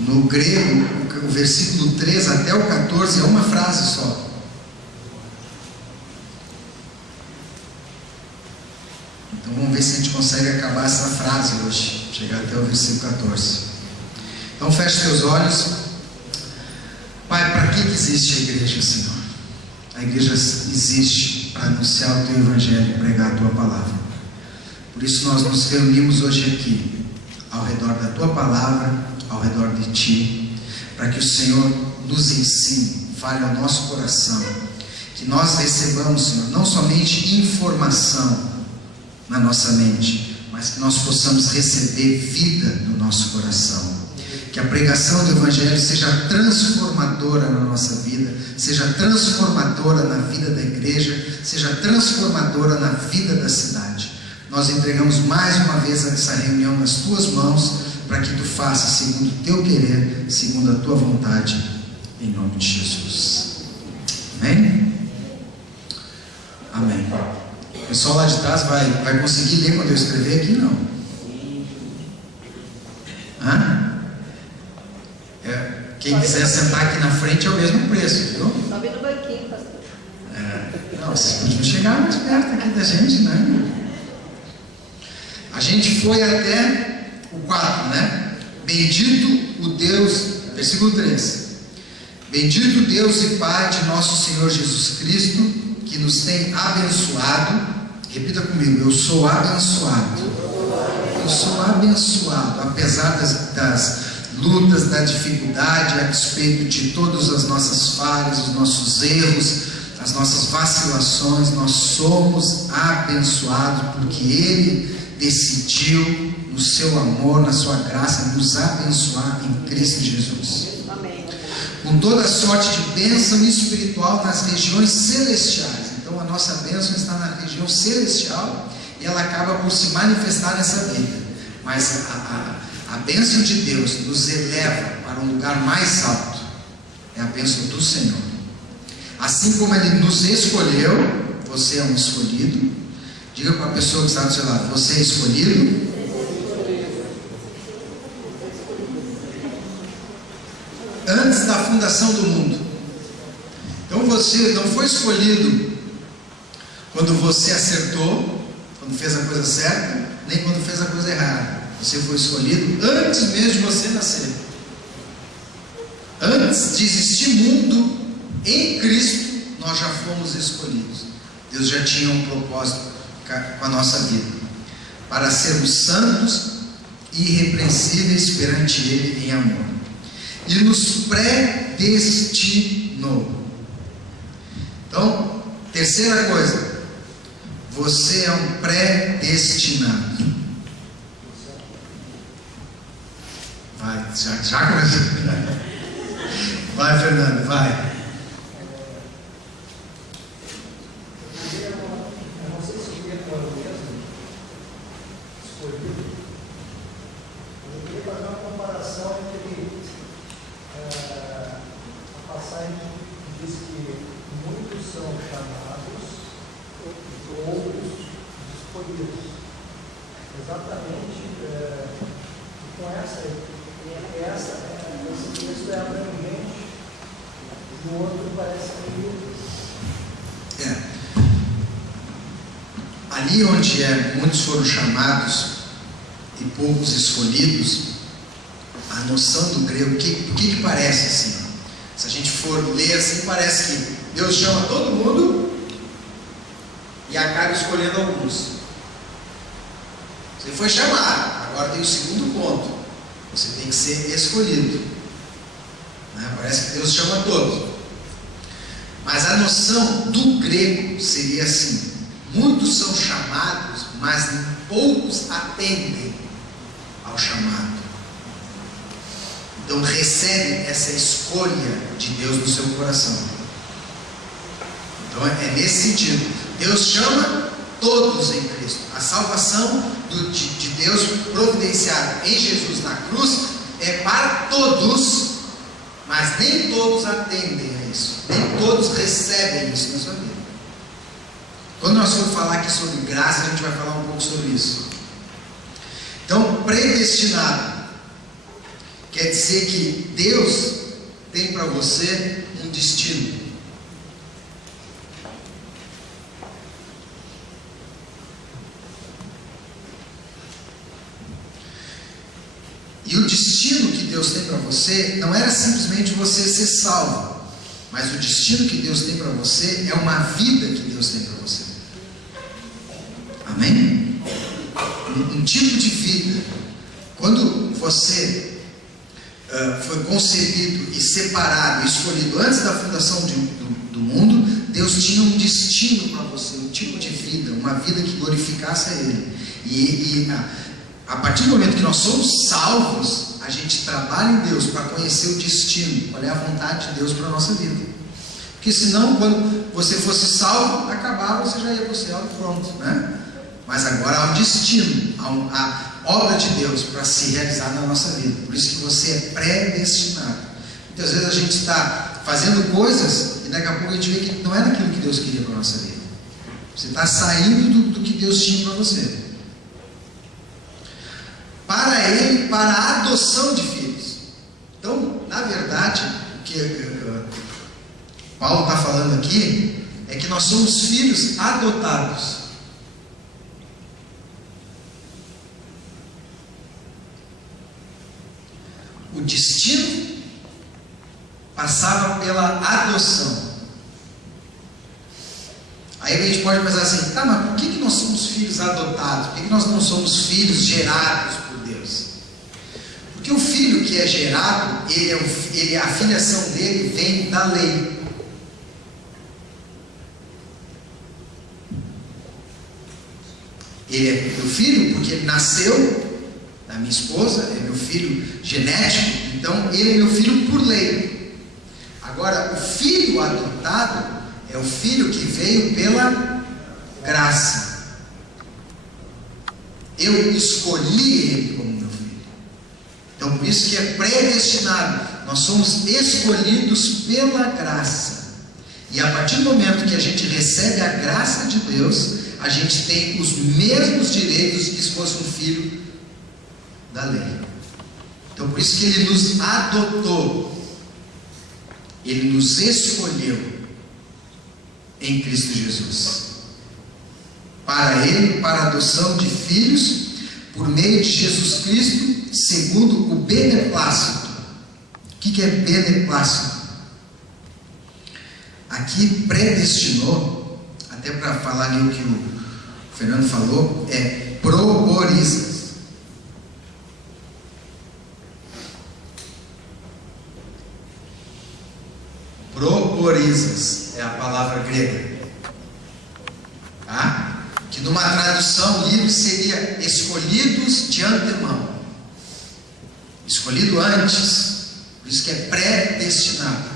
No grego, o versículo 3 até o 14 é uma frase só. Então vamos ver se a gente consegue acabar essa frase hoje, chegar até o versículo 14. Então feche seus olhos. Pai, para que existe a igreja, Senhor? A igreja existe para anunciar o Teu Evangelho e pregar a Tua Palavra. Por isso nós nos reunimos hoje aqui, ao redor da Tua Palavra, ao redor de Ti, para que o Senhor nos ensine, fale ao nosso coração, que nós recebamos, Senhor, não somente informação na nossa mente, mas que nós possamos receber vida no nosso coração. Que a pregação do Evangelho seja transformadora na nossa vida, seja transformadora na vida da igreja, seja transformadora na vida da cidade. Nós entregamos mais uma vez essa reunião nas Tuas mãos, para que Tu faças segundo o Teu querer, segundo a Tua vontade, em nome de Jesus. Amém? Amém. O pessoal lá de trás vai conseguir ler quando eu escrever aqui? Não? Hã? Quem quiser sentar aqui na frente é o mesmo preço, viu? Sobe no banquinho, pastor. Não, vocês podiam chegar mais perto aqui da gente, né? A gente foi até o 4, né? Bendito o Deus, versículo 3. Bendito Deus e Pai de nosso Senhor Jesus Cristo, que nos tem abençoado. Repita comigo: eu sou abençoado. Eu sou abençoado, apesar das lutas, da dificuldade, a despeito de todas as nossas falhas, os nossos erros, as nossas vacilações. Nós somos abençoados porque Ele decidiu, no seu amor, na sua graça, nos abençoar em Cristo Jesus. Amém. Com toda sorte de bênção espiritual nas regiões celestiais. Então a nossa bênção está na região celestial e ela acaba por se manifestar nessa vida. Mas a bênção de Deus nos eleva para um lugar mais alto. É a bênção do Senhor. Assim como Ele nos escolheu, você é um escolhido. Diga para a pessoa que está do seu lado: você é escolhido. Antes da fundação do mundo. Então você não foi escolhido quando você acertou, quando fez a coisa certa, nem quando fez a coisa errada. Você foi escolhido antes mesmo de você nascer. Antes de existir mundo, em Cristo nós já fomos escolhidos. Deus já tinha um propósito com a nossa vida, para sermos santos e irrepreensíveis perante Ele em amor. E nos predestinou. Então, terceira coisa, você é um predestinado. Vai, já começou. Vai, Fernando, vai. Ali onde muitos foram chamados e poucos escolhidos, a noção do grego, o que parece assim? Se a gente for ler assim, parece que Deus chama todo mundo e acaba escolhendo alguns. Você foi chamado, agora tem o segundo ponto: você tem que ser escolhido, né? Parece que Deus chama todos, mas a noção do grego seria assim: muitos são chamados, mas poucos atendem ao chamado. Então recebe essa escolha de Deus no seu coração. Então é nesse sentido. Deus chama todos em Cristo. A salvação de Deus providenciada em Jesus na cruz é para todos, mas nem todos atendem a isso. Nem todos recebem isso na sua vida. Quando nós formos falar aqui sobre graça, a gente vai falar um pouco sobre isso. predestinado quer dizer que Deus tem para você um destino. E o destino que Deus tem para você não era simplesmente você ser salvo, mas o destino que Deus tem para você é uma vida que Deus tem para você. Amém? Um tipo de vida. Quando você foi concebido e separado, escolhido antes da fundação do mundo, Deus tinha um destino para você, um tipo de vida, uma vida que glorificasse a Ele. E a partir do momento que nós somos salvos, a gente trabalha em Deus para conhecer o destino, qual é a vontade de Deus para a nossa vida. Porque senão, quando você fosse salvo, acabava, você já ia para o céu e pronto, né? Mas agora há um destino, há obra de Deus para se realizar na nossa vida. Por isso que você é predestinado. Muitas vezes a gente está fazendo coisas e daqui a pouco a gente vê que não era aquilo que Deus queria para a nossa vida. Você está saindo do que Deus tinha para você. Para Ele, para a adoção de filhos. Então, na verdade, o que Paulo está falando aqui é que nós somos filhos adotados. O destino passava pela adoção. Aí a gente pode pensar assim, tá, mas por que nós somos filhos adotados? Por que nós não somos filhos gerados por Deus? Porque o filho que é gerado, a filiação dele vem da lei. Ele é meu filho porque ele nasceu da minha esposa, é meu filho genético, então ele é meu filho por lei. Agora, o filho adotado é o filho que veio pela graça. Eu escolhi ele como meu filho. Então, por isso que é predestinado. Nós somos escolhidos pela graça. E a partir do momento que a gente recebe a graça de Deus, a gente tem os mesmos direitos que se fosse um filho da lei. Então por isso que Ele nos adotou, Ele nos escolheu em Cristo Jesus, para Ele, para a adoção de filhos, por meio de Jesus Cristo, segundo o beneplácito. O que é beneplácito? Aqui predestinou, até para falar ali o que o Fernando falou, é proborizas. Proborizas é a palavra grega, tá? Que numa tradução livre seria escolhidos de antemão, escolhido antes, por isso que é predestinado.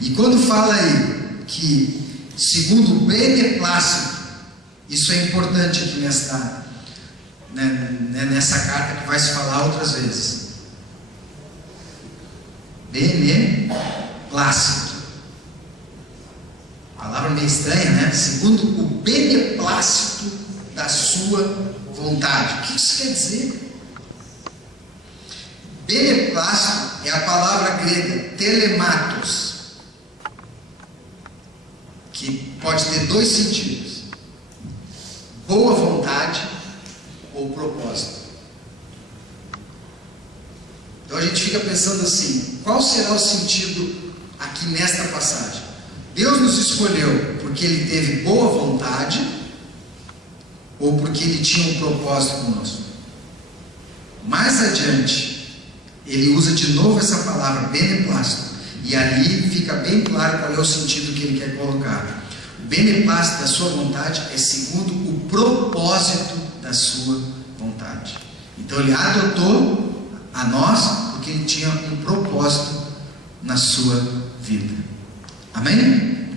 E quando fala aí que segundo o beneplácito, isso é importante aqui nessa carta que vai se falar outras vezes. Beneplácito, palavra meio estranha, né? Segundo o beneplácito da sua vontade. O que isso quer dizer? Beneplácito é a palavra grega telematos, que pode ter dois sentidos: boa vontade ou propósito. Então a gente fica pensando assim, qual será o sentido aqui nesta passagem? Deus nos escolheu porque Ele teve boa vontade ou porque Ele tinha um propósito conosco? Mais adiante, Ele usa de novo essa palavra beneplácito, e ali fica bem claro qual é o sentido que Ele quer colocar. O beneplácito da sua vontade é segundo o propósito da sua vontade. Então Ele adotou a nós porque Ele tinha um propósito na sua vida. Amém?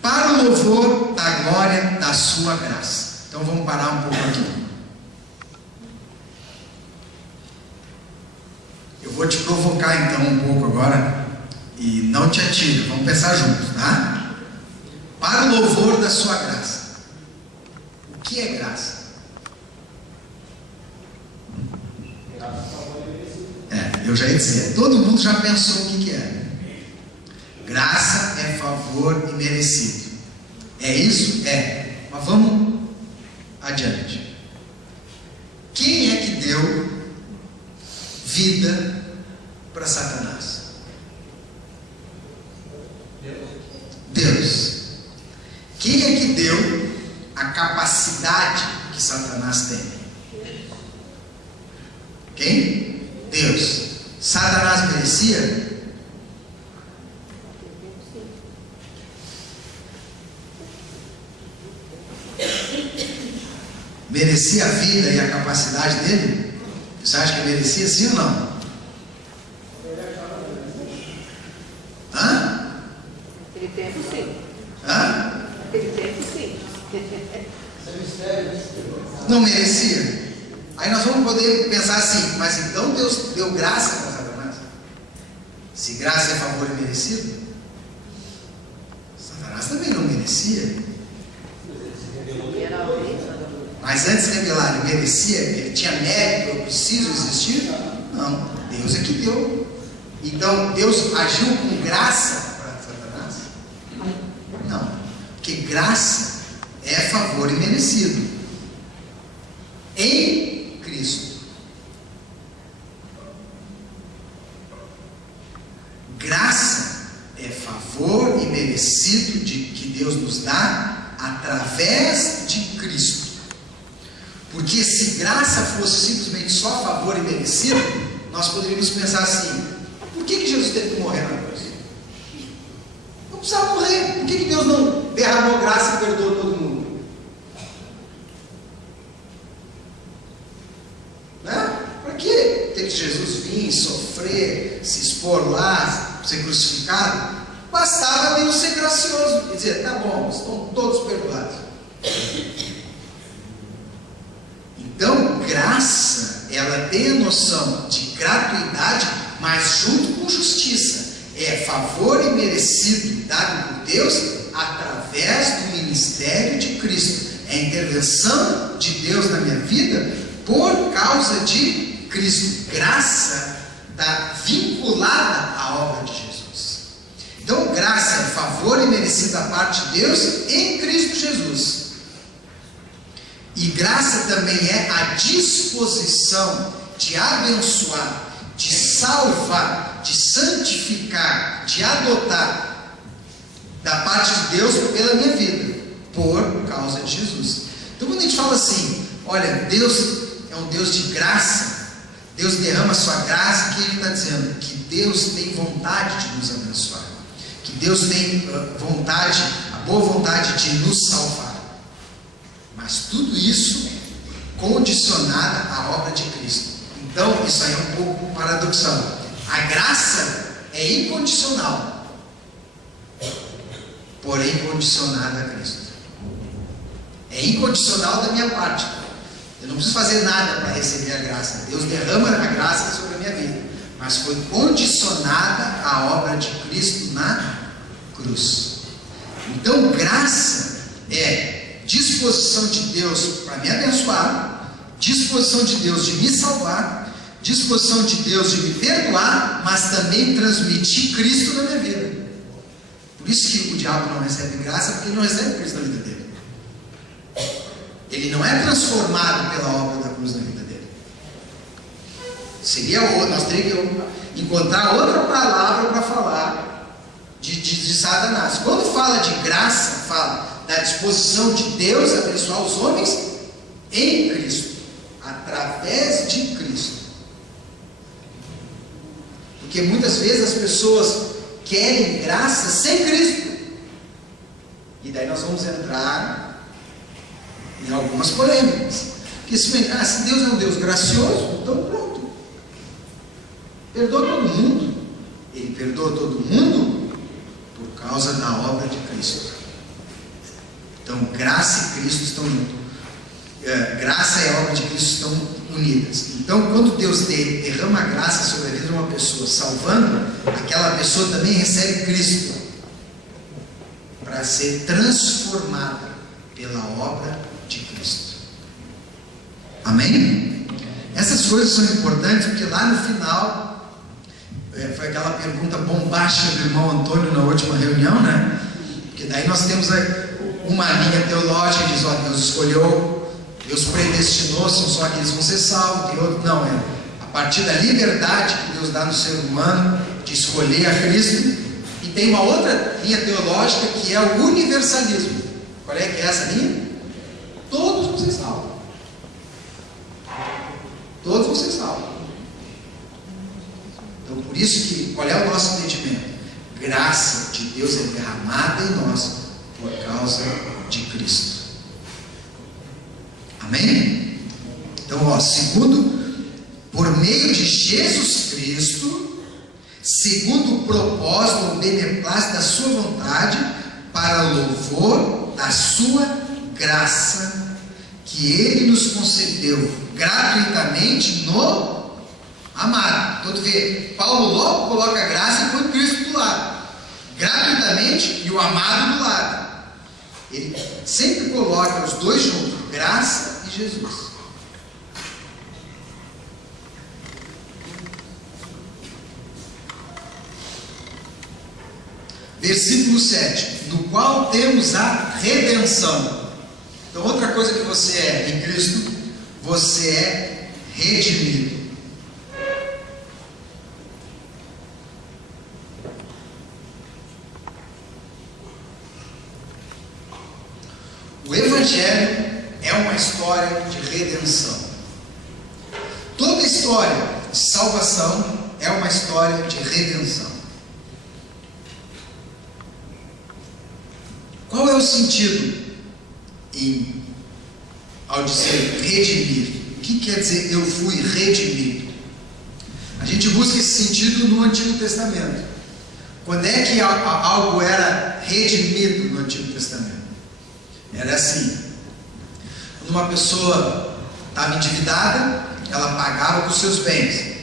Para o louvor da glória da sua graça. Então vamos parar um pouco aqui. Eu vou te provocar então um pouco agora, e não te atire, vamos pensar juntos, tá? Para o louvor da sua graça. O que é graça? Eu já ia dizer, todo mundo já pensou o que é. Graça é favor imerecido. É isso? É. Mas vamos adiante. Quem é que deu vida para Satanás? Deus. Quem é que deu a capacidade que Satanás tem? Quem? Deus. Satanás merecia? Merecia a vida e a capacidade dele? Você acha que merecia, sim ou não? Hã? Naquele tempo, sim. Hã? Naquele tempo, sim. Não merecia? Aí nós vamos poder pensar assim, mas então Deus deu graça para Satanás? Se graça é favor e merecido? Satanás também não merecia. Mas antes de revelar, ele merecia? Ele tinha mérito? Eu preciso existir? Não, Deus é que deu. Então Deus agiu com graça para Satanás? Não, porque graça é favor e merecido em Cristo. Graça é favor e merecido que Deus nos dá através de Cristo. Porque se graça fosse simplesmente só favor e merecido, nós poderíamos pensar assim: por que Jesus teve que morrer na cruz? Não precisava morrer. Por que Deus não derramou graça e perdoou todo mundo? Né? Para que teve que Jesus vir, sofrer, se expor lá, ser crucificado? Bastava Deus ser gracioso e dizer: tá bom, estão todos perdoados. Então, graça, ela tem a noção de gratuidade, mas junto com justiça. É favor imerecido dado por Deus através do ministério de Cristo. É a intervenção de Deus na minha vida por causa de Cristo. Graça está vinculada à obra de Jesus. Então, graça é favor imerecido da parte de Deus em Cristo Jesus. E graça também é a disposição de abençoar, de salvar, de santificar, de adotar da parte de Deus pela minha vida, por causa de Jesus. Então quando a gente fala assim, olha, Deus é um Deus de graça, Deus derrama a sua graça, o que ele está dizendo? Que Deus tem vontade de nos abençoar, que Deus tem vontade, a boa vontade de nos salvar. Mas tudo isso condicionado à obra de Cristo. Então, isso aí é um pouco paradoxal. A graça é incondicional, porém condicionada a Cristo. É incondicional da minha parte. Eu não preciso fazer nada para receber a graça. Deus derrama a graça sobre a minha vida. Mas foi condicionada à obra de Cristo na cruz. Então, graça é disposição de Deus para me abençoar, disposição de Deus de me salvar, disposição de Deus de me perdoar, mas também transmitir Cristo na minha vida. Por isso que o diabo não recebe graça, porque ele não recebe Cristo na vida dele. Ele não é transformado pela obra da cruz na vida dele. Nós teríamos que encontrar outra palavra para falar de Satanás. Quando fala de graça, fala da disposição de Deus a abençoar os homens em Cristo, através de Cristo. Porque muitas vezes as pessoas querem graça sem Cristo, e daí nós vamos entrar em algumas polêmicas. Porque se Deus é um Deus gracioso, então pronto, perdoa todo mundo. Ele perdoa todo mundo por causa da obra de Cristo. Então, graça e Cristo estão graça e a obra de Cristo estão unidas. Então, quando Deus derrama a graça sobre a vida de uma pessoa, salvando, aquela pessoa também recebe Cristo para ser transformada pela obra de Cristo. Amém? Essas coisas são importantes porque lá no final Foi aquela pergunta bombástica do irmão Antônio na última reunião, né? Porque daí nós temos uma linha teológica que diz, ó, Deus escolheu, Deus predestinou, são só aqueles que vão ser salvos. Tem outro, não, a partir da liberdade que Deus dá no ser humano de escolher a Cristo. E tem uma outra linha teológica que é o universalismo. Qual é que é essa linha? Todos vão ser salvos. Todos vão ser salvos. Então, por isso que, qual é o nosso entendimento? Graça de Deus é derramada em nós por causa de Cristo. Amém? Então, ó, segundo, por meio de Jesus Cristo, segundo o propósito ou beneplácito da sua vontade, para o louvor da sua graça, que Ele nos concedeu gratuitamente no amado. Então tu vê, Paulo logo coloca a graça e põe Cristo do lado, gratuitamente, e o amado do lado. Ele sempre coloca os dois juntos, graça e Jesus. Versículo 7, no qual temos a redenção. Então, outra coisa que você é em Cristo, você é redimido. O Evangelho é uma história de redenção. Toda história de salvação é uma história de redenção. Qual é o sentido ao dizer redimir? O que quer dizer eu fui redimido? A gente busca esse sentido no Antigo Testamento. Quando é que algo era redimido no Antigo Testamento? Era assim: quando uma pessoa estava endividada, ela pagava com os seus bens,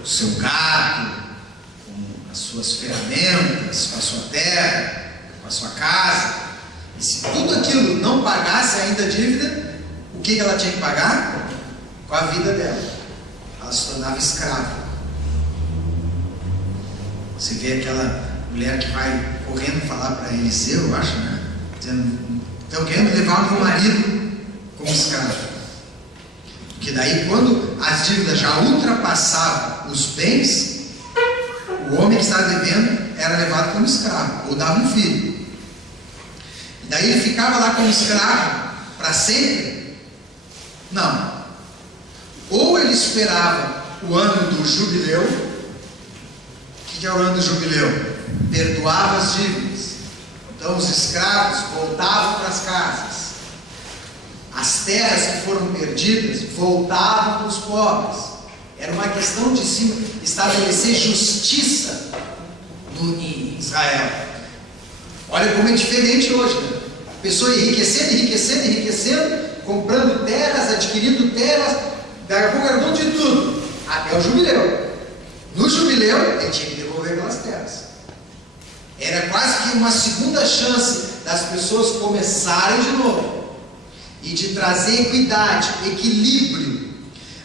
o seu gado, com as suas ferramentas, com a sua terra, com a sua casa. E se tudo aquilo não pagasse ainda a dívida, o que ela tinha que pagar? Com a vida dela. Ela se tornava escrava. Você vê aquela mulher que vai correndo falar para Eliseu, eu acho, né? Dizendo, estão querendo levar o meu marido como escravo. Porque daí, quando as dívidas já ultrapassavam os bens, o homem que estava devendo era levado como escravo, ou dava um filho. E daí ele ficava lá como escravo para sempre? Não. Ou ele esperava o ano do jubileu. O que é o ano do jubileu? Perdoava as dívidas. Então os escravos voltavam para as casas. As terras que foram perdidas voltavam para os pobres. Era uma questão de estabelecer justiça em Israel. Olha como é diferente hoje, né? A pessoa enriquecendo, comprando terras, adquirindo terras, daqui a pouco era dono de tudo, até o jubileu. No jubileu, ele tinha que devolver aquelas terras. Era quase que uma segunda chance das pessoas começarem de novo e de trazer equidade, equilíbrio.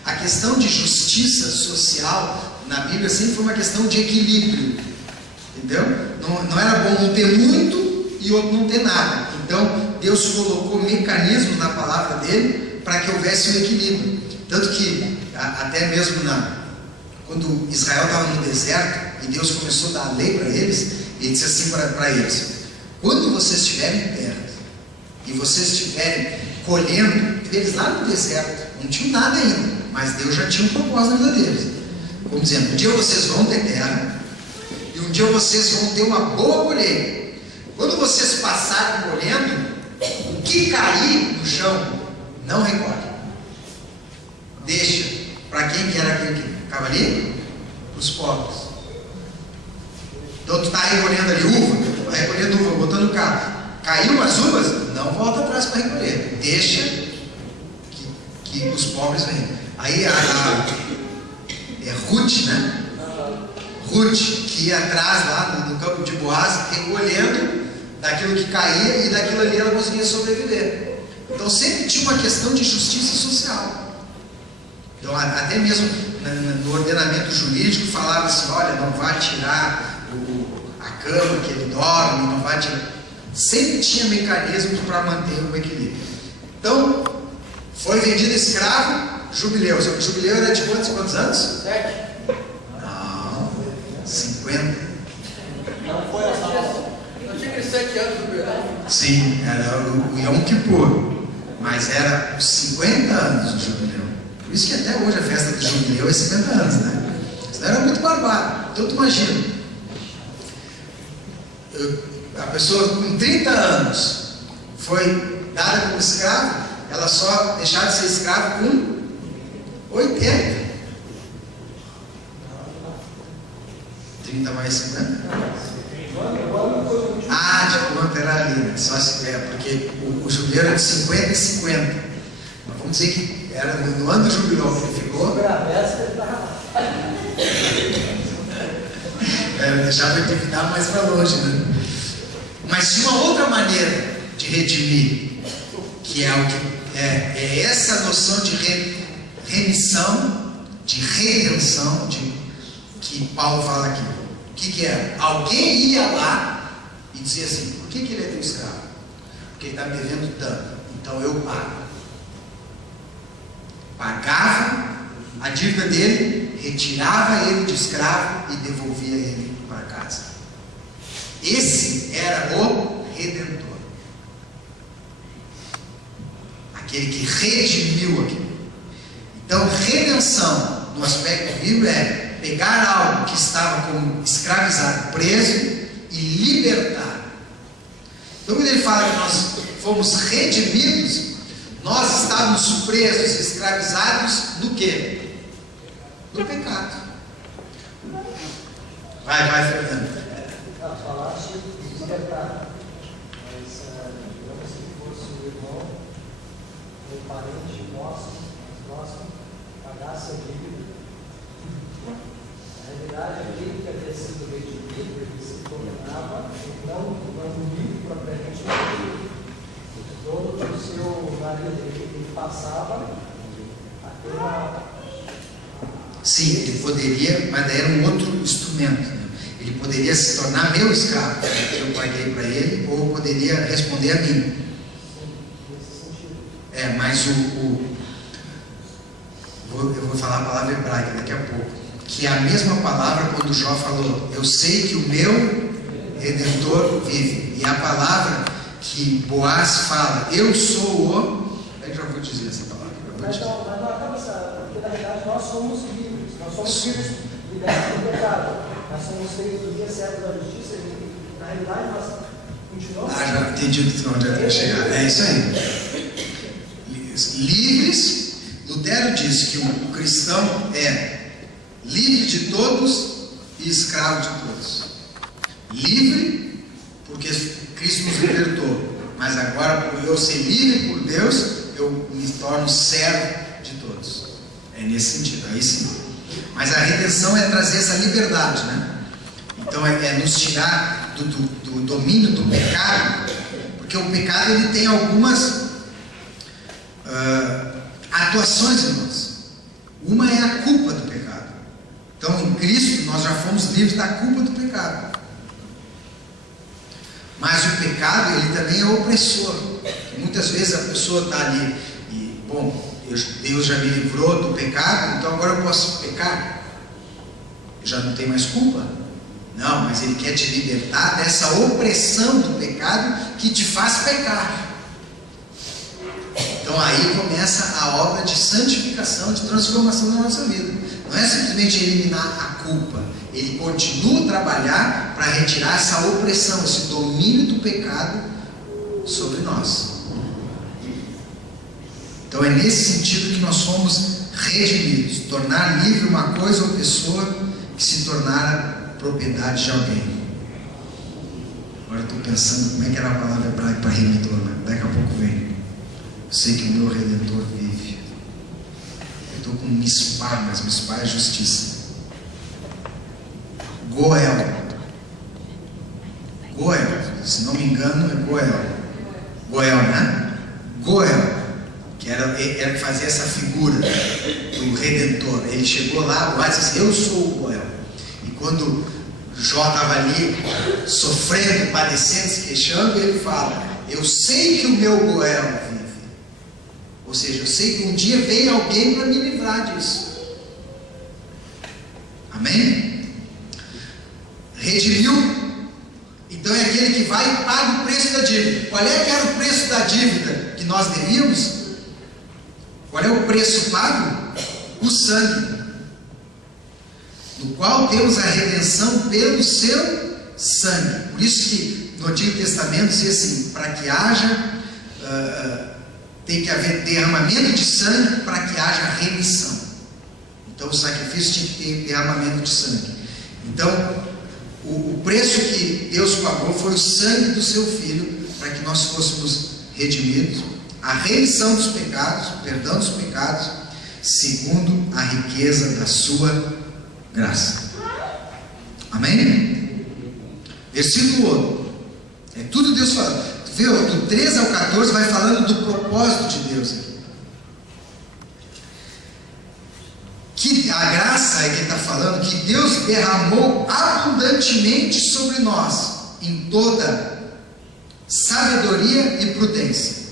A questão de justiça social na Bíblia sempre foi uma questão de equilíbrio, entendeu? Não era bom um ter muito e outro não ter nada. Então Deus colocou mecanismos na palavra dele para que houvesse um equilíbrio. Tanto que até mesmo quando Israel estava no deserto e Deus começou a dar a lei para eles, ele disse assim para eles: quando vocês estiverem em terra e vocês estiverem colhendo, eles lá no deserto não tinham nada ainda, mas Deus já tinha um propósito na vida deles, como dizendo, um dia vocês vão ter terra e um dia vocês vão ter uma boa colheita. Quando vocês passarem colhendo, o que cair no chão, não recolhe, deixa para quem que era aquele que ficava ali? Para os pobres. Então tu está recolhendo ali uva, vai recolhendo uva, botando no carro. Caiu umas uvas, não volta atrás para recolher. Deixa que os pobres venham. Aí é Ruth, né? Ruth, que ia atrás lá no campo de Boaz, recolhendo daquilo que caía, e daquilo ali ela conseguia sobreviver. Então sempre tinha uma questão de justiça social. Então, até mesmo no ordenamento jurídico falava assim, olha, não vai tirar a cama que ele dorme, não vai tirar. Sempre tinha mecanismos para manter o equilíbrio. Então, foi vendido escravo, jubileu. O jubileu era de quantos anos? 7. Não, 50. Não foi a salvação. Eu tinha aqueles 7 anos de jubileu. Sim, era o Yom Kippur, mas era os 50 anos de jubileu. Por isso que até hoje a festa de jubileu é 50 anos, né? Isso era muito barbado. Então tu imagina, a pessoa com 30 anos foi dada como escravo, ela só deixava de ser escravo com 80. 30 mais 50? Ah, de quanto era ali, né? Só se porque o jubileu era de 50 e 50. Mas vamos dizer que era no ano do jubileu que ele ficou. Deixava ele endividar mais para longe, né? Mas tinha uma outra maneira de redimir, que é o que é essa noção de remissão, de redenção, que Paulo fala aqui. O que é? Alguém ia lá e dizia assim, por que ele é teu escravo? Porque ele está me devendo tanto, então eu pago. Pagava a dívida dele, retirava ele de escravo e devolvia ele para casa. Esse era o Redentor, aquele que redimiu aquilo. Então, redenção no aspecto bíblico é pegar algo que estava como escravizado, preso e libertar. Então, quando ele fala que nós fomos redimidos, nós estávamos presos, escravizados no quê? No pecado. Vai, Fernando. Falaste de libertar, mas digamos que fosse o irmão, o parente nosso, próximo, pagasse a dívida. Na realidade, aquele que havia sido redimido, ele se tornava não no livro propriamente dito. Todo o seu marido, ele passava aquela. Sim, ele poderia, mas daí era um outro instrumento. Né? Ele poderia se tornar meu escravo, que eu paguei para ele, ou poderia responder a mim. Sim, nesse sentido. Mas eu vou falar a palavra hebraica daqui a pouco, que é a mesma palavra quando Jó falou, eu sei que o meu Redentor vive. E a palavra que Boaz fala, eu sou o... Eu já vou dizer essa palavra. Mas não acaba porque na realidade nós somos livres, nós somos livres libertos do pecado, nós somos feitos do dia certo da justiça, e na realidade nós continuamos. Já entendi onde eu ia chegar. É isso aí. Livres, Lutero diz que o cristão é livre de todos e escravo de todos. Livre, porque Cristo nos libertou, mas agora, por eu ser livre por Deus, eu me torno servo de todos. É nesse sentido, aí sim. Mas a redenção é trazer essa liberdade, né? Então é nos tirar do domínio do pecado, porque o pecado ele tem algumas atuações em nós. Uma é a culpa do pecado. Então em Cristo nós já fomos livres da culpa do pecado. Mas o pecado ele também é opressor. Muitas vezes a pessoa está ali e, Deus já me livrou do pecado, então agora eu posso pecar. Eu já não tenho mais culpa. Não, mas Ele quer te libertar dessa opressão do pecado que te faz pecar. Então aí começa a obra de santificação, de transformação da nossa vida. Não é simplesmente eliminar a culpa. Ele continua a trabalhar para retirar essa opressão, esse domínio do pecado sobre nós. Então é nesse sentido que nós fomos redimidos. Tornar livre uma coisa ou pessoa que se tornara propriedade de alguém. Agora eu estou pensando como é que era a palavra hebraica para redentor, né? Daqui a pouco vem. Eu sei que o meu Redentor vive. Eu estou com mispar, mas mispar é justiça. Goel, se não me engano é Goel, né? Goel, que era que fazia essa figura do Redentor. Ele chegou lá, Boaz disse assim, eu sou o Goel. E quando Jó estava ali, sofrendo, padecendo, se queixando, ele fala, eu sei que o meu Goel vive. Ou seja, eu sei que um dia veio alguém para me livrar disso. Amém? Redimiu. Então é aquele que vai e paga o preço da dívida. Qual é que era o preço da dívida que nós devíamos? Qual é o preço pago? O sangue, no qual temos a redenção pelo seu sangue. Por isso que no Antigo Testamento diz assim, para que haja, tem que haver derramamento de sangue para que haja remissão. Então o sacrifício tinha que ter derramamento de sangue. Então o preço que Deus pagou foi o sangue do seu Filho, para que nós fôssemos redimidos, a remissão dos pecados, o perdão dos pecados, segundo a riqueza da sua graça. Amém? Versículo 8. É tudo Deus falando. Vê, do 13 ao 14 vai falando do propósito de Deus aqui. Que a graça é que está falando, que Deus derramou abundantemente sobre nós, em toda sabedoria e prudência.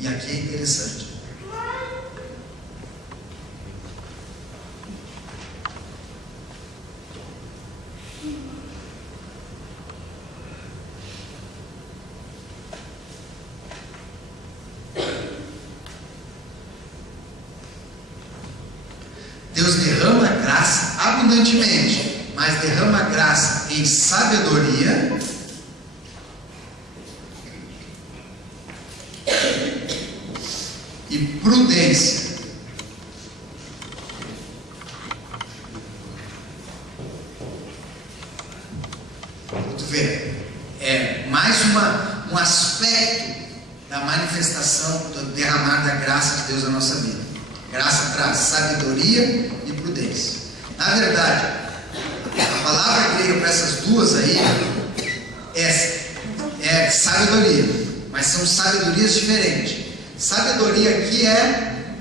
E aqui é interessante. Deus derrama graça abundantemente, mas derrama graça em sabedoria e prudência. Tu vê, é mais um aspecto da manifestação do derramar da graça de Deus na nossa vida. Graça traz sabedoria e prudência. Na verdade, a palavra grega para essas duas aí é sabedoria, mas são sabedorias diferentes. Sabedoria aqui é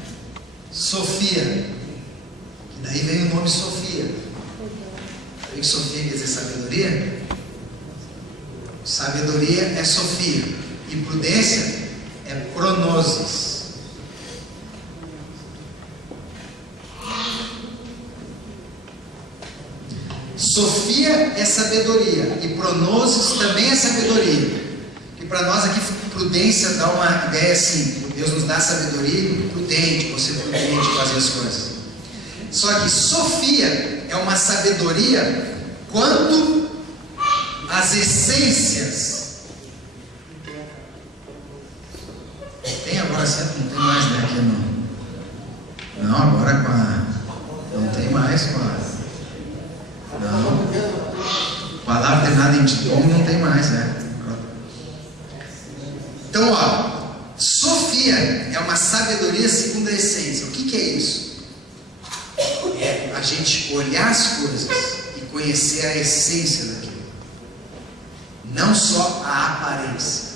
Sofia, que daí vem o nome Sofia. Sabe que Sofia quer dizer sabedoria? Sabedoria é Sofia, e prudência é Pronosis. Sofia é sabedoria, e Pronosis também é sabedoria. E para nós aqui, prudência dá uma ideia assim: Deus nos dá sabedoria e prudente, você prudente fazer as coisas. Só que Sofia é uma sabedoria quanto às essências. Tem agora certo? Não tem mais, né? Aqui não, agora com a. Não tem mais com a. Não. Palavra terminada em ditom não tem mais, né? Então, ó, Sofia é uma sabedoria segundo a essência. O que é isso? É a gente olhar as coisas e conhecer a essência daquilo, não só a aparência.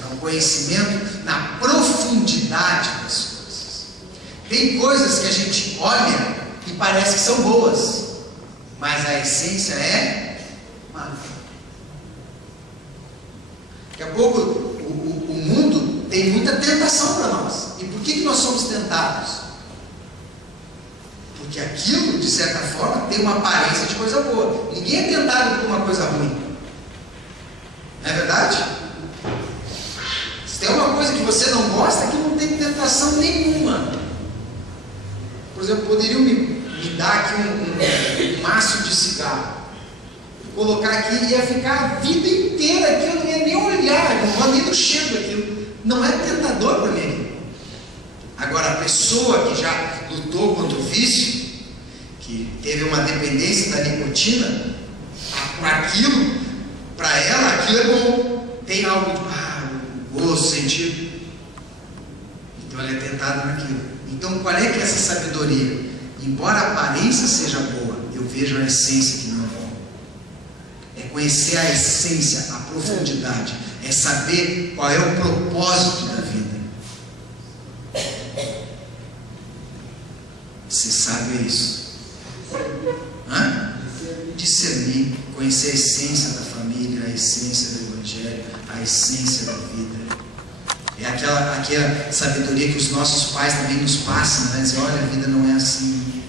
É um conhecimento na profundidade das coisas. Tem coisas que a gente olha e parece que são boas, mas a essência é má. Daqui a pouco o mundo tem muita tentação para nós. E por que nós somos tentados? Porque aquilo, de certa forma, tem uma aparência de coisa boa. Ninguém é tentado por uma coisa ruim. Não é verdade? Se tem uma coisa que você não gosta, que não tem tentação nenhuma. Por exemplo, poderiam me dar aqui um maço de cigarro, colocar aqui e ia ficar a vida inteira aqui, eu não ia nem olhar, eu não vou nem no cheiro daquilo. Não é tentador para mim. Agora, a pessoa que já lutou contra o vício, que teve uma dependência da nicotina, aquilo, para ela, aquilo é bom. Tem algo de gosto, sentido. Então ela é tentada naquilo. Então qual é que é essa sabedoria? Embora a aparência seja boa, eu vejo a essência que não é boa. É conhecer a essência, a profundidade. É saber qual é o propósito da vida. Ser sábio é isso. Discernir, conhecer a essência da família, a essência do Evangelho, a essência da vida. É aquela sabedoria que os nossos pais também nos passam, né? Dizer, olha, a vida não é assim.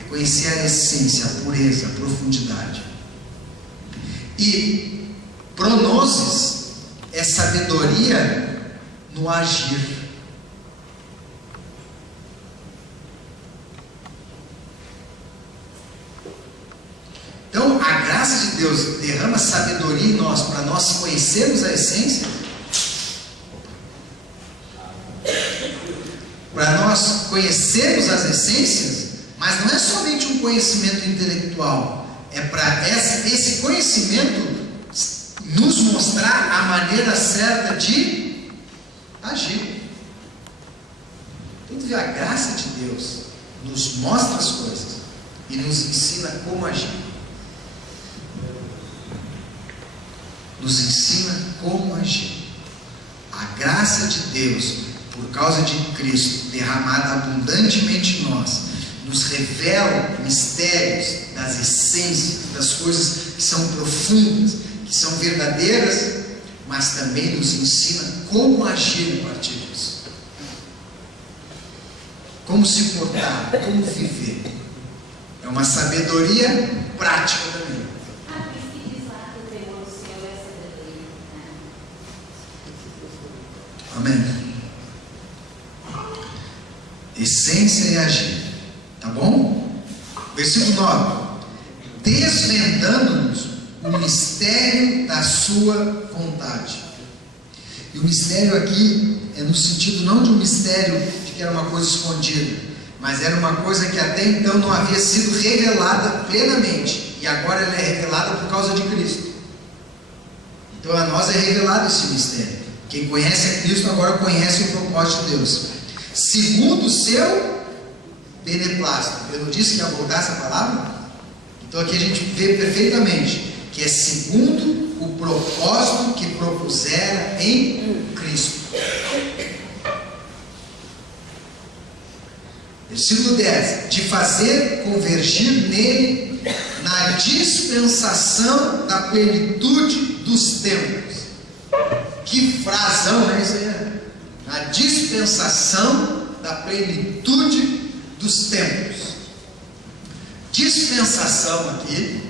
É conhecer a essência, a pureza, a profundidade. E pronosis é sabedoria no agir. Então, a graça de Deus derrama sabedoria em nós, para nós conhecermos a essência, para nós conhecermos as essências, mas não é somente um conhecimento intelectual, é para esse conhecimento nos mostrar a maneira certa de agir. Então, a graça de Deus nos mostra as coisas e nos ensina como agir. Nos ensina como agir. A graça de Deus, por causa de Cristo, derramada abundantemente em nós, nos revela mistérios das essências, das coisas que são profundas, que são verdadeiras, mas também nos ensina como agir a partir disso. Como se portar, como viver. É uma sabedoria prática também. Amém. Essência e agir. Tá bom? Versículo 9. Desvendando-nos o mistério da sua vontade. E o mistério aqui é no sentido não de um mistério de que era uma coisa escondida, mas era uma coisa que até então não havia sido revelada plenamente. E agora ela é revelada por causa de Cristo. Então a nós é revelado esse mistério. Quem conhece a Cristo agora conhece o propósito de Deus. Segundo o seu beneplácito. Eu não disse que ia voltar essa palavra? Então aqui a gente vê perfeitamente que é segundo o propósito que propusera em Cristo. Versículo 10. De fazer convergir nele na dispensação da plenitude dos tempos. Que frasão, né? Isso aí é. Na dispensação da plenitude dos tempos. Dispensação aqui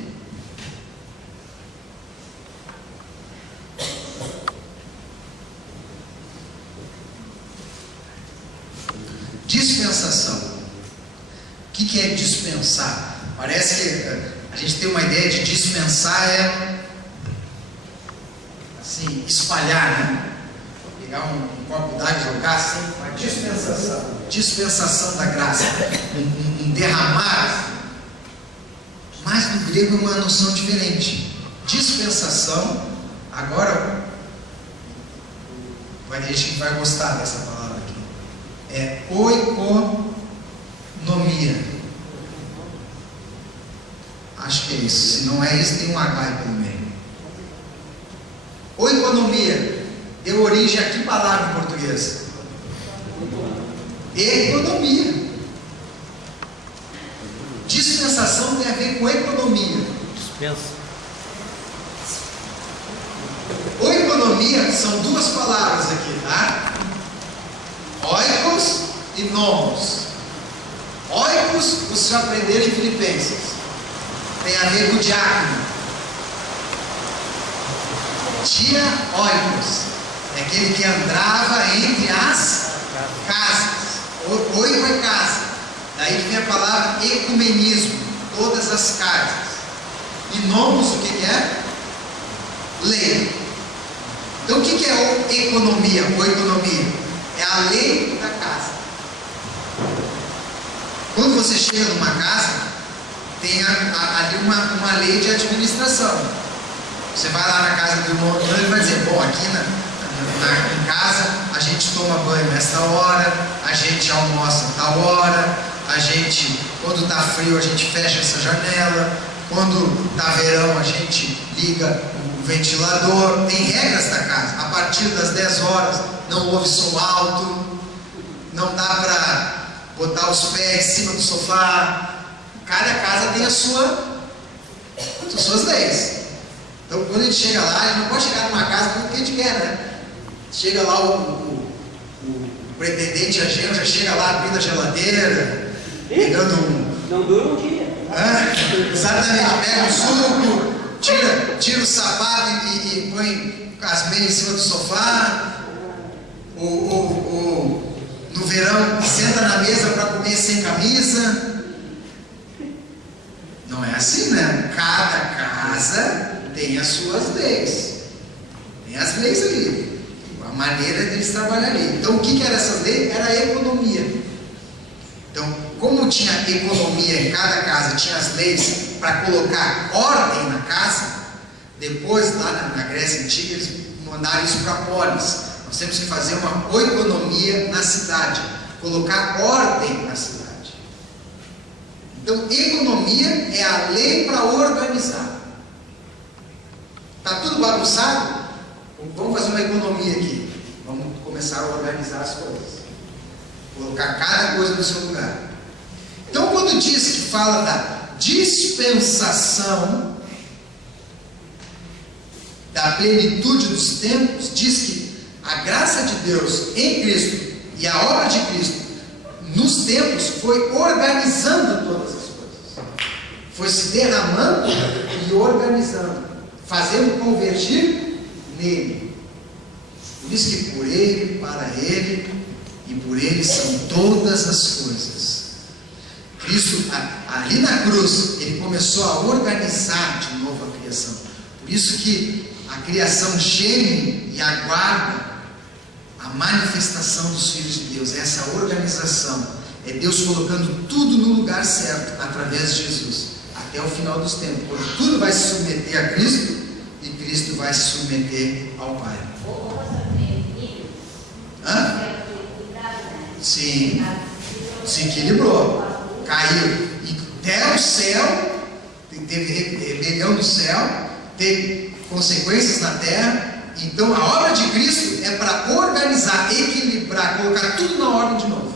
dispensação. O que é dispensar? Parece que a gente tem uma ideia de dispensar assim, espalhar, né? Pegar um copo d'água e jogar assim, uma dispensação. Dispensação da graça. Um derramar. Mas no grego é uma noção diferente. Dispensação, agora a gente vai gostar dessa palavra aqui. É oikonomia. Acho que é isso. Se não é isso, tem um H aí pelo meio. Oikonomia deu origem a que palavra em português? Economia. Dispensação tem a ver com economia. Dispensa. Oikonomia são duas palavras aqui, tá? Oikos e nomos. Oikos, vocês já aprenderam em Filipenses. Tem a ver com diácono. Dia oikos. É aquele que andava entre as casas. Oiko é casa. Daí que vem a palavra ecumenismo. Todas as casas. E nomos, o que é? Lei. Então o que é economia ou economia? É a lei da casa. Quando você chega numa casa, tem ali uma lei de administração. Você vai lá na casa do irmão, ele vai dizer, bom, aqui em casa a gente toma banho nesta hora, a gente almoça tal hora, a gente, quando está frio, a gente fecha essa janela, quando está verão, a gente liga o ventilador. Tem regras da casa. A partir das 10 horas não ouve som alto, não dá para botar os pés em cima do sofá. Cada casa tem as suas leis. Então, quando a gente chega lá, a gente não pode chegar numa casa do que a gente quer, né? Chega lá o pretendente a genro, já chega lá abrindo a geladeira, pegando Não dura um dia. Exatamente, pega o suco, tira o sapato e põe as meias em cima do sofá. No verão, senta na mesa para comer sem camisa. Não é assim, né? Cada casa tem as suas leis. Tem as leis ali. A maneira deles trabalharem. Então, o que eram essas leis? Era a economia. Então, como tinha economia em cada casa, tinha as leis para colocar ordem na casa, depois, lá na Grécia Antiga, eles mandaram isso para polis. Nós temos que fazer uma economia na cidade, colocar ordem na cidade. Então, economia é a lei para organizar. Está tudo bagunçado? Vamos fazer uma economia aqui. Vamos começar a organizar as coisas. Colocar cada coisa no seu lugar. Então, quando diz que fala da dispensação, da plenitude dos tempos, diz que a graça de Deus em Cristo e a obra de Cristo nos tempos foi organizando todas as coisas. Foi se derramando e organizando, fazendo convergir nele. Por isso que por ele, para ele e por ele são todas as coisas. Cristo, ali na cruz, ele começou a organizar de novo a criação. Por isso que a criação geme e aguarda a manifestação dos filhos de Deus. Essa organização é Deus colocando tudo no lugar certo através de Jesus, até o final dos tempos, quando tudo vai se submeter a Cristo e Cristo vai se submeter ao Pai. Sim, se equilibrou, caiu, e até o céu, teve rebelião no céu, teve consequências na terra. Então a obra de Cristo é para organizar, equilibrar, colocar tudo na ordem de novo.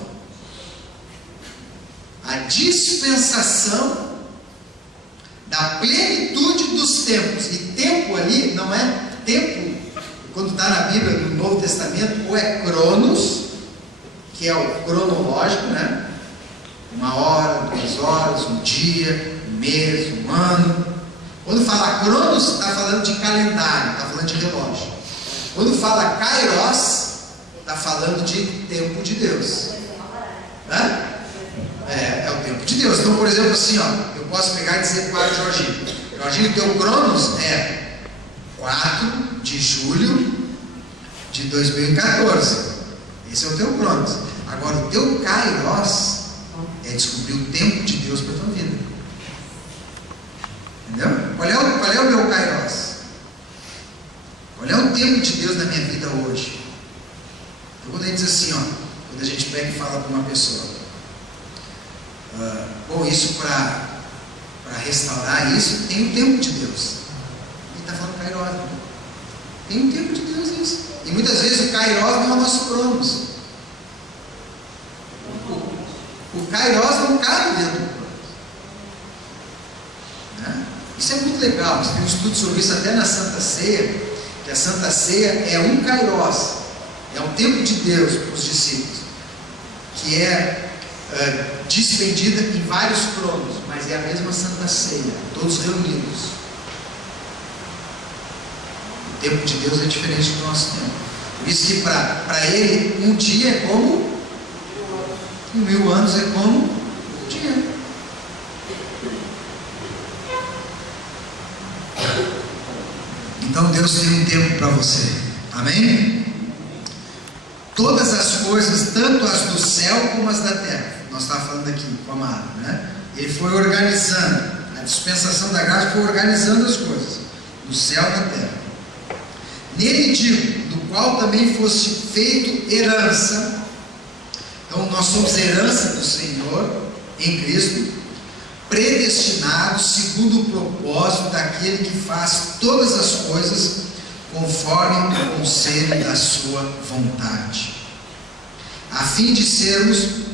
A dispensação da plenitude dos tempos. E tempo ali não é tempo, quando está na Bíblia, no Novo Testamento, ou é cronos, que é o cronológico, né? 1 hora, 2 horas, um dia, um mês, um ano. Quando fala cronos, está falando de calendário, está falando de relógio. Quando fala kairos, está falando de tempo de Deus. É o tempo de Deus. Então, por exemplo, assim, eu posso pegar e dizer para o Jorginho: Jorginho, teu cronos é 4 de julho de 2014. Esse é o teu cronos. Agora, o teu kairos é descobrir o tempo de Deus para a tua vida. Entendeu? Qual é o meu kairos? Qual é o tempo de Deus na minha vida hoje? Então, quando a gente diz assim, quando a gente pega e fala para uma pessoa, bom, isso para restaurar isso, tem o tempo de Deus. Ele está falando kairos, né? Tem o tempo de Deus nisso. E muitas vezes o kairos não é o nosso cronos. O kairos não cabe dentro do cronos, né? Isso é muito legal. Você tem um estudo sobre isso até na Santa Ceia, que a Santa Ceia é um kairos, é um tempo de Deus para os discípulos, que é dispendida em vários cronos, mas é a mesma Santa Ceia, todos reunidos. O tempo de Deus é diferente do nosso tempo. Por isso que para ele um dia é como 1000 anos, é como um dia. Então Deus tem um tempo para você. Amém? Todas as coisas, tanto as do céu como as da terra. Nós estávamos falando aqui com a Mara, né? Ele foi organizando. A dispensação da graça foi organizando as coisas do céu e da terra. Nele digo, do qual também fosse feito herança. Então nós somos herança do Senhor em Cristo, predestinados segundo o propósito daquele que faz todas as coisas conforme o conselho da sua vontade, a fim de sermos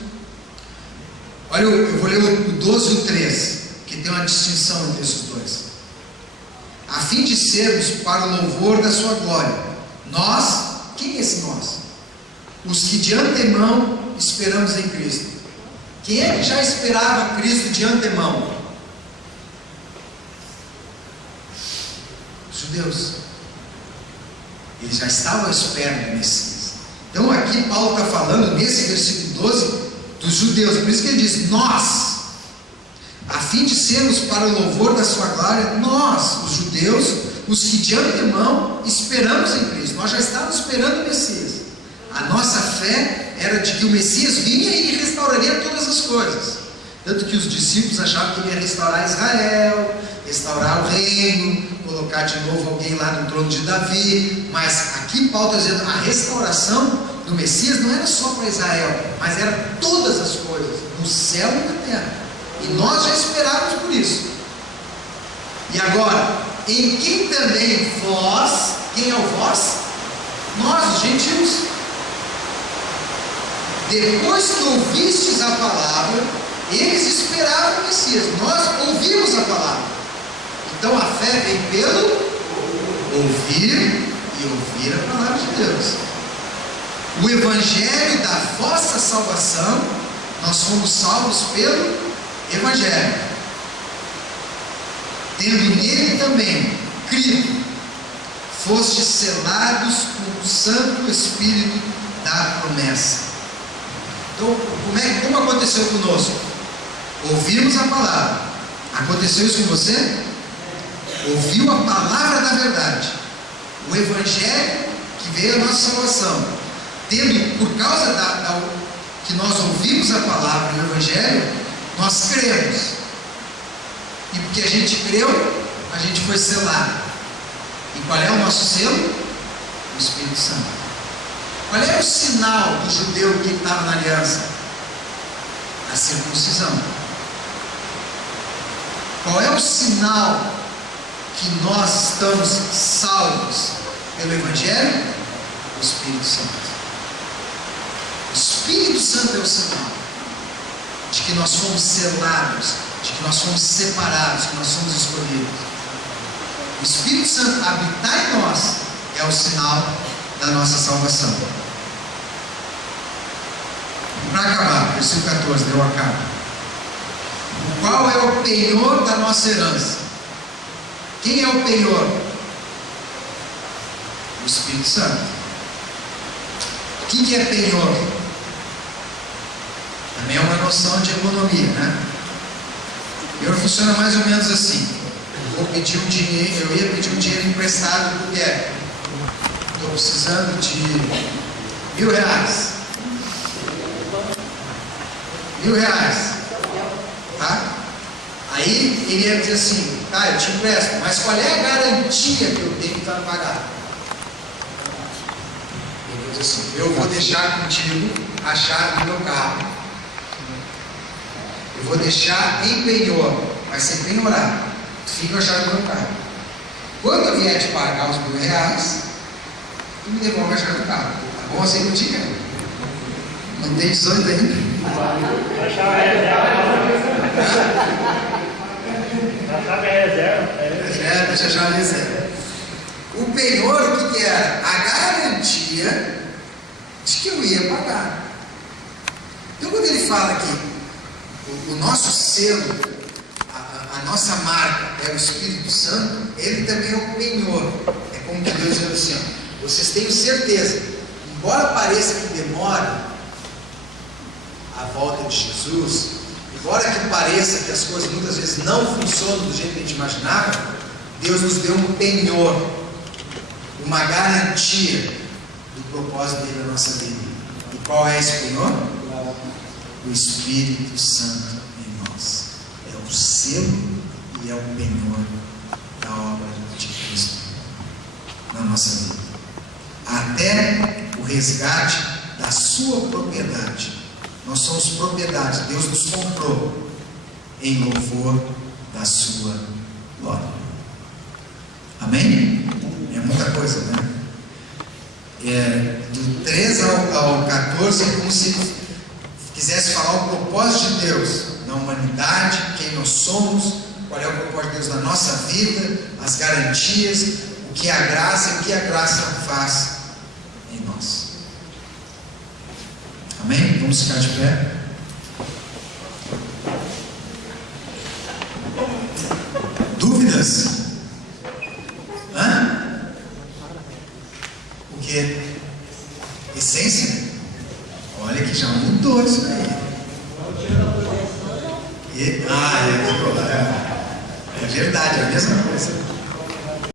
Olha, eu vou ler o 12 e o 13, que tem uma distinção entre esses dois. A fim de sermos para o louvor da sua glória. Nós, quem é esse nós? Os que de antemão esperamos em Cristo. Quem é que já esperava Cristo de antemão? Os judeus. Eles já estavam à espera do Messias. Então aqui Paulo está falando nesse versículo 12 dos judeus. Por isso que ele diz: nós, a fim de sermos para o louvor da sua glória, nós, os judeus, os que de antemão esperamos em Cristo. Nós já estávamos esperando o Messias. A nossa fé era de que o Messias vinha e restauraria todas as coisas. Tanto que os discípulos achavam que ele ia restaurar Israel, restaurar o reino, colocar de novo alguém lá no trono de Davi. Mas aqui Paulo está dizendo: a restauração do Messias não era só para Israel, mas era todas as coisas, no céu e na terra. E nós já esperávamos por isso. E agora, em quem também vós, quem é o vós? Nós, os gentios. Depois que ouvistes a palavra, eles esperavam o Messias. Nós ouvimos a palavra. Então a fé vem pelo ouvir e ouvir a palavra de Deus. O evangelho da vossa salvação, nós fomos salvos pelo evangelho, tendo nele também crido, fostes selados com o Santo Espírito da promessa. Então, como aconteceu conosco? Ouvimos a palavra. Aconteceu isso com você? Ouviu a palavra da verdade, o evangelho que veio a nossa salvação, tendo, por causa que nós ouvimos a palavra e o evangelho, nós cremos. E porque a gente creu, a gente foi selado. E qual é o nosso selo? O Espírito Santo. Qual é o sinal do judeu que estava na aliança? A circuncisão. Qual é o sinal que nós estamos salvos pelo evangelho? O Espírito Santo. O Espírito Santo é o sinal de que nós fomos selados, de que nós fomos separados, que nós somos escolhidos. O Espírito Santo habitar em nós é o sinal da nossa salvação. Para acabar, versículo 14, deu a cabo. Qual é o penhor da nossa herança? Quem é o penhor? O Espírito Santo. O que é penhor? Também é uma noção de economia, né? Penhor funciona mais ou menos assim. Eu ia pedir um dinheiro emprestado porque estou precisando de R$1.000. R$1.000, tá? Aí ele ia dizer assim: tá, eu te empresto, mas qual é a garantia que eu tenho para pagar? Ele ia dizer assim: eu vou deixar contigo a chave do meu carro, eu vou deixar em penhor, vai ser penhorado, fica a chave do meu carro. Quando eu vier te pagar os R$1.000, tu me devolve a chave do carro, tá bom assim contigo? Não tem 18 ainda? A chave é reserva. A chave é reserva. Deixa a chave reserva. O penhor, o que era? A garantia de que eu ia pagar. Então, quando ele fala que o nosso selo, a nossa marca é o Espírito Santo, ele também é o penhor. É como que Deus diz assim: ó, vocês tenham certeza, embora pareça que demore a volta de Jesus, embora que pareça que as coisas muitas vezes não funcionam do jeito que a gente imaginava, Deus nos deu um penhor, uma garantia do propósito dele na nossa vida. E qual é esse penhor? O Espírito Santo em nós. É o selo e é o penhor da obra de Cristo na nossa vida, até o resgate da sua propriedade. Nós somos propriedade, Deus nos comprou em louvor da sua glória. Amém? É muita coisa, né? Do 13 ao 14 é como se quisesse pudesse falar o propósito de Deus na humanidade, quem nós somos, qual é o propósito de Deus na nossa vida, as garantias, o que é a graça e o que a graça faz em nós. Amém? Vamos ficar de pé. Dúvidas? Hã? O que? Essência? Olha que já mudou isso aí. É verdade, é a mesma coisa.